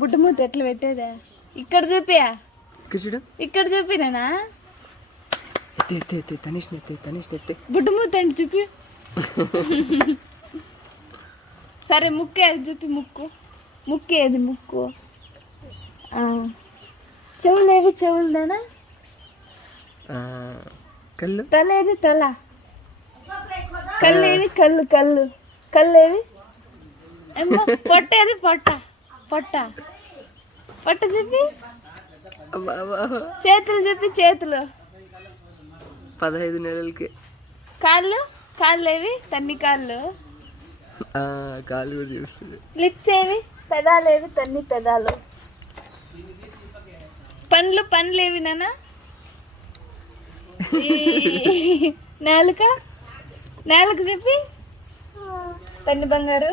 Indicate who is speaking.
Speaker 1: బుడ్డమూత ఎట్లా పెట్టేదే? ఇక్కడ చూపియా?
Speaker 2: ఇక్కడ చూడు
Speaker 1: ఇక్కడ
Speaker 2: తనీష్
Speaker 1: బుడ్డమూత అంటే చూపి సరే ముక్కు ఏది చూపి ముక్కు. ముక్కు ఏది ముక్కు. చెవులు ఏవి? చెవులదేనా?
Speaker 2: కళ్ళు?
Speaker 1: తల ఏది? తల. కళ్ళు ఏవి? కళ్ళు కళ్ళు. కళ్ళు ఏవి? ఏమ్మా, పొట్ట. పొట్ట. పొట్ట చెప్పి. చేతులు చెప్పి చేతులు.
Speaker 2: పదహైదు నెలలకి.
Speaker 1: కాళ్ళు? కాళ్ళు ఏవి? తన్ని కాళ్ళు.
Speaker 2: కాలు కూడా చూపిస్తుంది.
Speaker 1: లిప్స్ ఏవి? పెదాలు ఏవి? తన్ని పెదాలు. పండ్లు పండ్లు ఏవి నాన్న? నాలుక? నాలుక చెప్పి? తన్ని బంగారు.